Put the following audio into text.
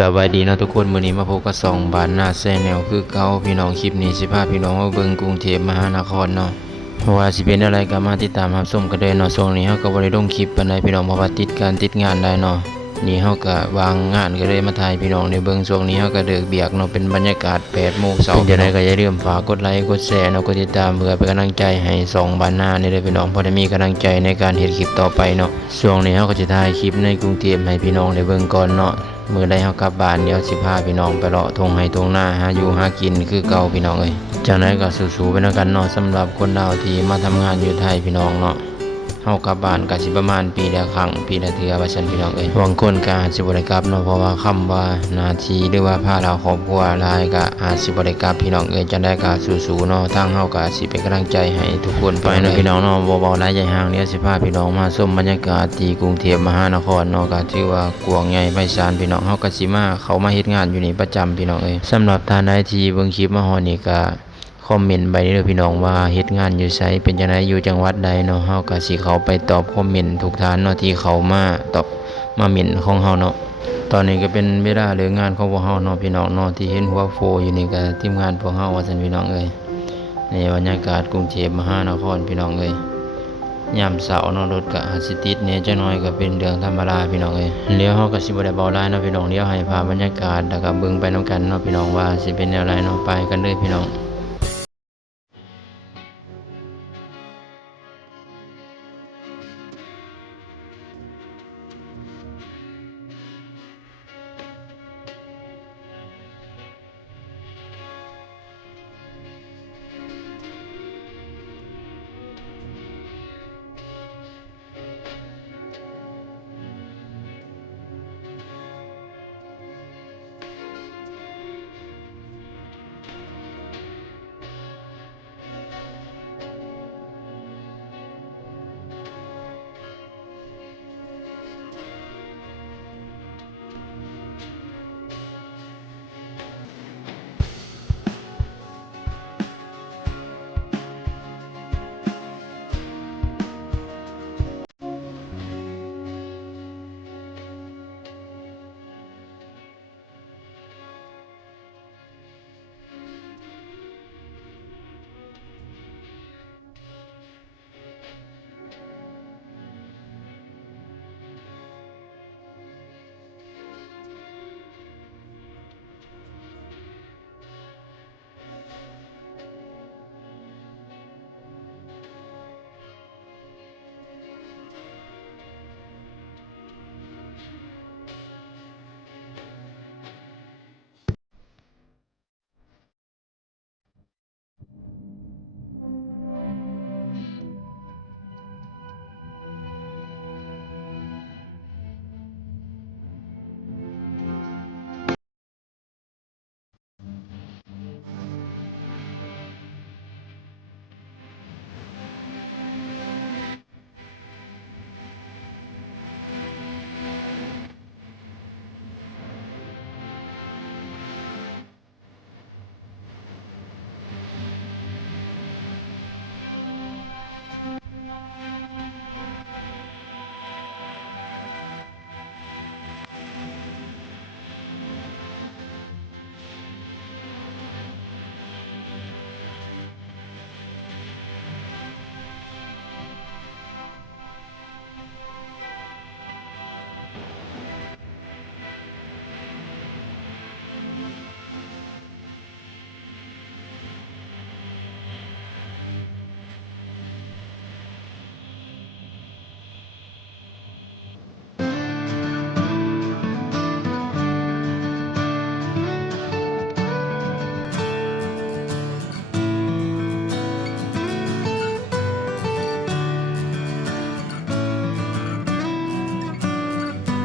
สวัสดีเนาะทุกคนมื้อนี้มาพบกับ2บาทหน้าแชนแนลคือเก่าพี่น้องคลิปนี้สิพาพี่น้องมาเบิ่งกรุงเทพมหานครเนาะเพราะว่าสิเป็นอะไรก็มาติดตามรับชมกันได้เนาะช่วงนี้เฮาก็บ่ได้ลงคลิปปานใดพี่น้องเพราะว่าติดการติดงานได้เนาะนี่เฮาก็วางงานก็เลยมาถ่ายพี่น้องในเบิ่งช่วงนี้เฮาก็เดึกเบียกเนาะเป็นบรรยากาศ 8 โมงเช้าเป็นจังได๋ก็อย่าลืมฝากกดไลค์กดแชร์เนาะกดติดตามเพื่อเป็นกำลังใจให้2บาทหน้านี่เด้อพี่น้องพอได้มีกำลังใจในการเฮ็ดคลิปต่อไปเนาะช่วงนี้เฮาก็สิถ่ายคลิปในกรุงเทพให้พี่น้องได้เบิ่งก่อนเนาะมื้อใดเฮากลับบ้านเดี๋ยวสิพาพี่น้องไปเลาะทงไห้ทงนาหาอยู่หากินคือเก่าพี่น้องเอ้ยจังได๋ก็สู้ๆไปนำกันเนาะสำหรับคนลาวที่มาทำงานอยู่ไทยพี่น้องเนาะเฮากลับบ้านก็สิประมาณปีละครั้งปีละเทื่อว่าซั่นพี่น้องเอ้ยบางคนก็อาจสิบ่ได้กลับเนาะเพราะว่าคำว่าหน้าที่หรือว่าภาระครอบครัวหลายก็อาจสิบ่ได้กลับพี่น้องเอ้ยจังได๋ก็สู้ๆเนาะทางเฮาก็สิเป็นกำลังใจให้ทุกคนไปเนาะพี่น้องเนาะบ่เว้าหลายใหญ่ห่างเดี๋ยวสิพาพี่น้องมาชมบรรยากาศที่กรุงเทพมหานครเนาะก็ถือว่ากว้างใหญ่ไพศาลพี่น้องเฮาก็สิมาเข้ามาเฮ็ดงานอยู่นี่ประจำพี่น้องเอ้ยสำหรับท่านใดที่เบิ่งคลิปมาฮอดนี่ก็คอมเมนต์ไปเด้อพี่น้องว่าเฮ็ดงานอยู่ไสเป็นจังได๋อยู่จังหวัดใดเนาะเฮาก็สิเข้าไปตอบคอมเมนต์ทุกท่านเนาะที่เข้ามาตอบมาเม้นของเฮาเนาะตอนนี้ก็เป็นเวลาเลิกงานของพวกเฮาเนาะพี่น้องเนาะที่เห็นหัวโฟอยู่นี่ก็ทีมงานพวกเฮาว่าซั่นพี่น้องเอ้ยในบรรยากาศกรุงเทพมหานครพี่น้องเอ้ยยามเช้าเนาะรถก็อาจสิติดแหน่จักหน่อยก็เป็นเรื่องธรรมดาพี่น้องเอ้ยเดี๋ยวเฮาก็สิบ่ได้เว้าหลายเนาะพี่น้องเดี๋ยวให้ภาพบรรยากาศแล้วก็เบิ่งไปนำกันเนาะพี่น้องว่าสิเป็นแนวใดเนาะไปกันเลยพี่น้อง